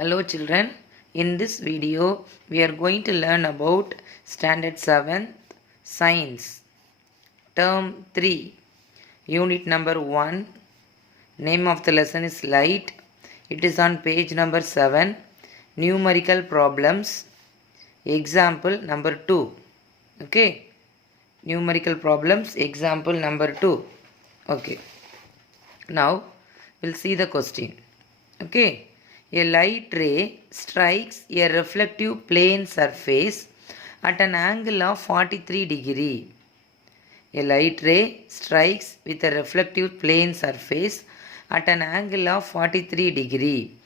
Hello children, in this video we are going to learn about Standard 7 Science, Term 3, Unit number 1. Name of the lesson is Light. It is on page number 7, Numerical Problems, Example number 2. Okay, Numerical Problems, Example number 2. Okay, now we'll see the question. Okay. A light ray strikes a reflective plane surface at an angle of 43 degree. A light ray strikes with a reflective plane surface at an angle of 43 degree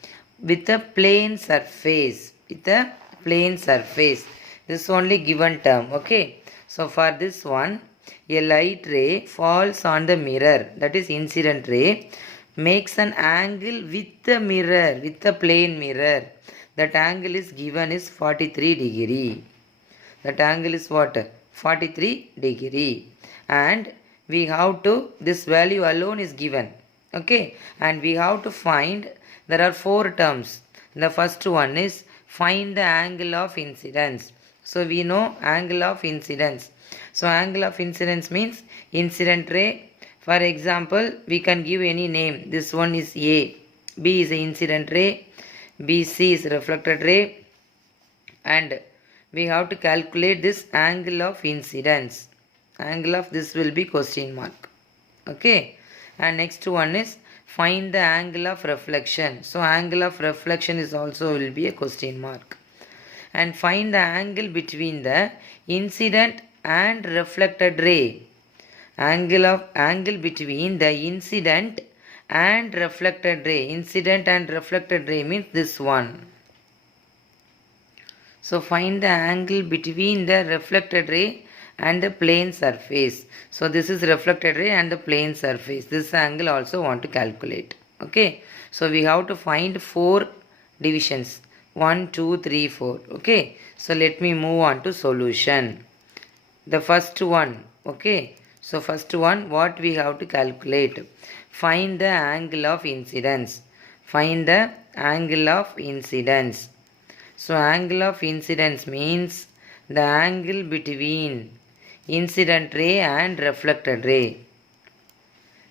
with a plane surface. This is only given term. Okay. So for this one, a light ray falls on the mirror, that is incident ray, makes an angle with the mirror, with the plane mirror. That angle is given is 43 degree. That angle is what? 43 degree. And we have to, this value alone is given. Okay. And we have to find, there are 4 terms. The first one is find the angle of incidence. So we know angle of incidence. So angle of incidence means incident ray. For example, we can give any name. This one is A. B is the incident ray. BC is reflected ray. And we have to calculate this angle of incidence. Angle of this will be question mark. Okay. And next one is find the angle of reflection. So angle of reflection is also will be a question mark. And find the angle between the incident and reflected ray. Angle between the incident and reflected ray. Incident and reflected ray means this one. So find the angle between the reflected ray and the plane surface. So this is reflected ray and the plane surface. This angle also want to calculate. Okay. So we have to find 4 divisions. 1, 2, 3, 4. Okay. So let me move on to solution. The first one. Okay. So first one, what we have to calculate? Find the angle of incidence. Find the angle of incidence. So angle of incidence means the angle between incident ray and reflected ray.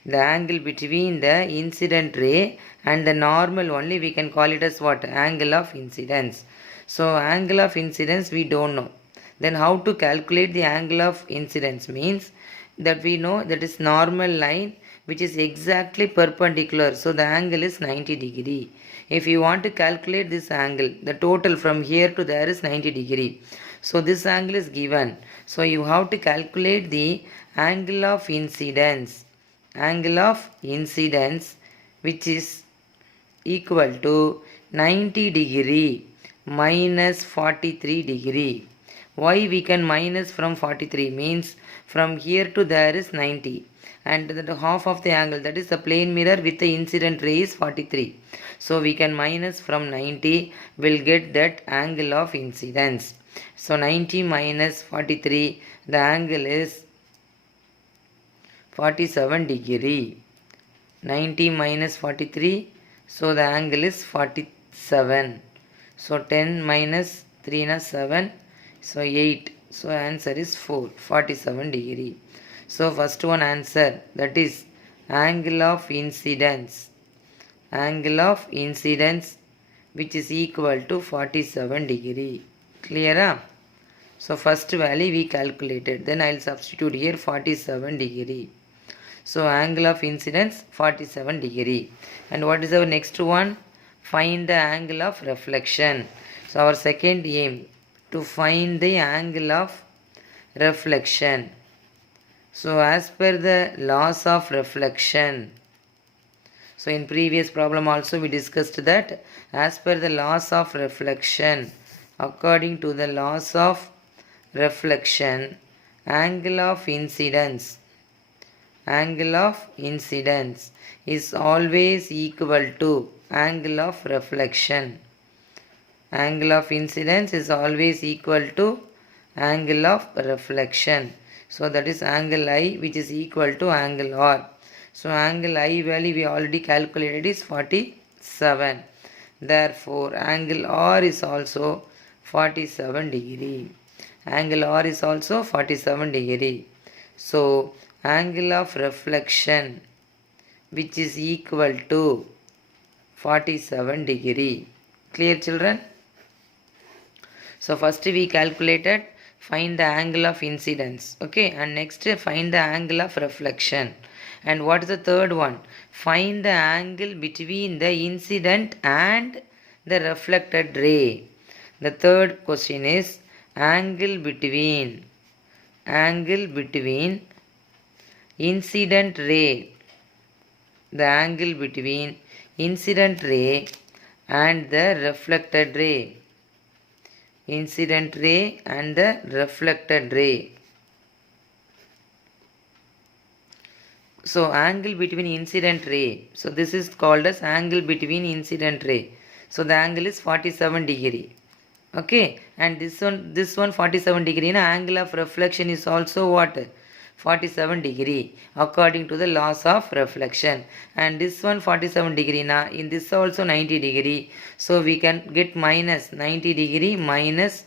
The angle between the incident ray and the normal only we can call it as what? Angle of incidence. So angle of incidence we don't know. Then how to calculate the angle of incidence means that we know that is normal line which is exactly perpendicular. So the angle is 90 degree. If you want to calculate this angle, the total from here to there is 90 degree. So this angle is given. So you have to calculate the angle of incidence. Angle of incidence which is equal to 90 degree minus 43 degree. Why we can minus from 43 means from here to there is 90 and the half of the angle, that is the plane mirror with the incident ray, is 43. So we can minus from 90, will get that angle of incidence. So 90 minus 43, the angle is 47 degree. 90 minus 43, so the angle is 47. So 10 minus 3 na 7. So 8. So answer is 4. 47 degree. So first one answer, that is angle of incidence. Angle of incidence which is equal to 47 degree. Clear? So first value we calculated. Then I will substitute here 47 degree. So angle of incidence 47 degree. And what is our next one? Find the angle of reflection. So our second aim, to find the angle of reflection. So as per the laws of reflection, so in previous problem also we discussed that as per the laws of reflection, according to the laws of reflection, angle of incidence is always equal to angle of reflection. Angle of incidence is always equal to angle of reflection. So that is angle I which is equal to angle R. So angle I value we already calculated is 47. Therefore, angle R is also 47 degree. Angle R is also 47 degree. So, angle of reflection which is equal to 47 degree. Clear, children? So first we calculated find the angle of incidence. Okay, and next find the angle of reflection. And what is the third one? Find the angle between the incident and the reflected ray. The third question is angle between incident ray, the angle between incident ray and the reflected ray. Incident ray and the reflected ray. So angle between incident ray. So this is called as angle between incident ray. So the angle is 47 degree. Okay, and this one 47 degree. And angle of reflection is also what? 47 degree according to the laws of reflection. And this one 47 degree. Now in this also 90 degree. So we can get minus 90 degree minus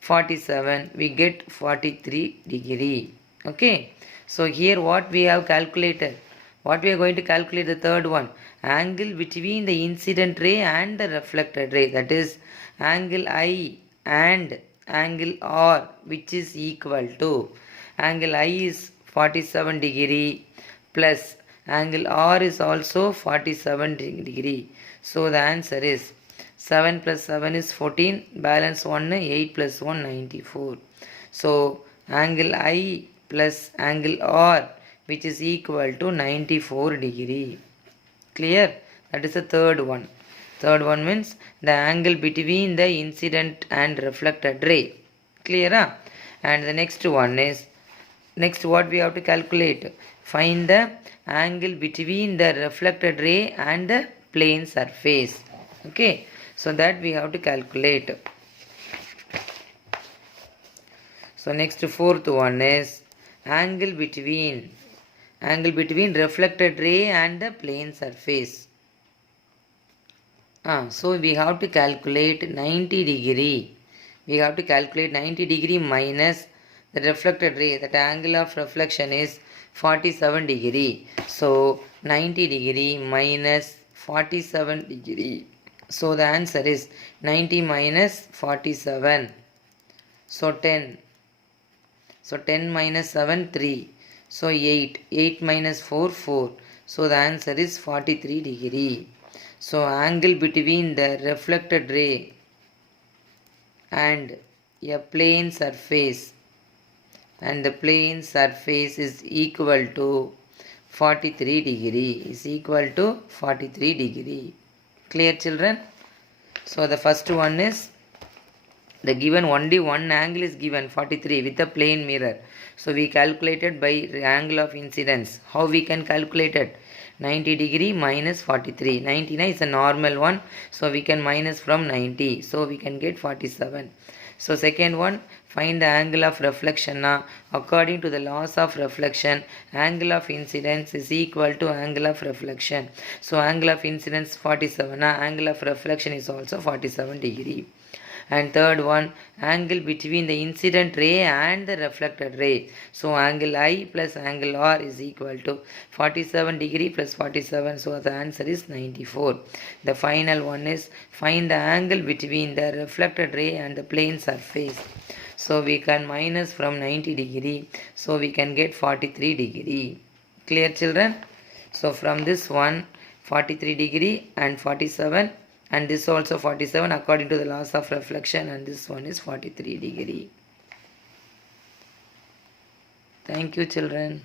47. We get 43 degree. Okay. So here what we have calculated. What we are going to calculate the third one. Angle between the incident ray and the reflected ray. That is angle I and angle R which is equal to angle I is 47 degree plus angle R is also 47 degree. So the answer is 7 plus 7 is 14, balance 1, 8 plus 1, 94. So angle I plus angle R which is equal to 94 degree. Clear? That is the third one. Third one means the angle between the incident and reflected ray. Clear? Huh? And the next one is, next what we have to calculate. Find the angle between the reflected ray and the plane surface. Okay. So that we have to calculate. So next fourth one is angle between reflected ray and the plane surface. So we have to calculate 90 degree. We have to calculate 90 degree minus the reflected ray. That angle of reflection is 47 degree. So 90 degree minus 47 degree. So the answer is 90 minus 47. So 10. So 10 minus 7, 3. So 8. 8 minus 4, 4. So the answer is 43 degree. So angle between the reflected ray and a plane surface, and the plane surface is equal to 43 degree. Is equal to 43 degree. Clear, children? So the first one is the given only one angle is given 43 with a plane mirror. So we calculated by angle of incidence. How we can calculate it? 90 degree minus 43. 99 is a normal one. So we can minus from 90. So we can get 47. So second one, find the angle of reflection. According to the laws of reflection, angle of incidence is equal to angle of reflection. So angle of incidence 47. Angle of reflection is also 47 degree. And third one, angle between the incident ray and the reflected ray. So angle I plus angle R is equal to 47 degree plus 47. So the answer is 94. The final one is find the angle between the reflected ray and the plane surface. So we can minus from 90 degree. So we can get 43 degree. Clear, children? So from this one, 43 degree and 47. And this also 47 according to the laws of reflection, and this one is 43 degree. Thank you, children.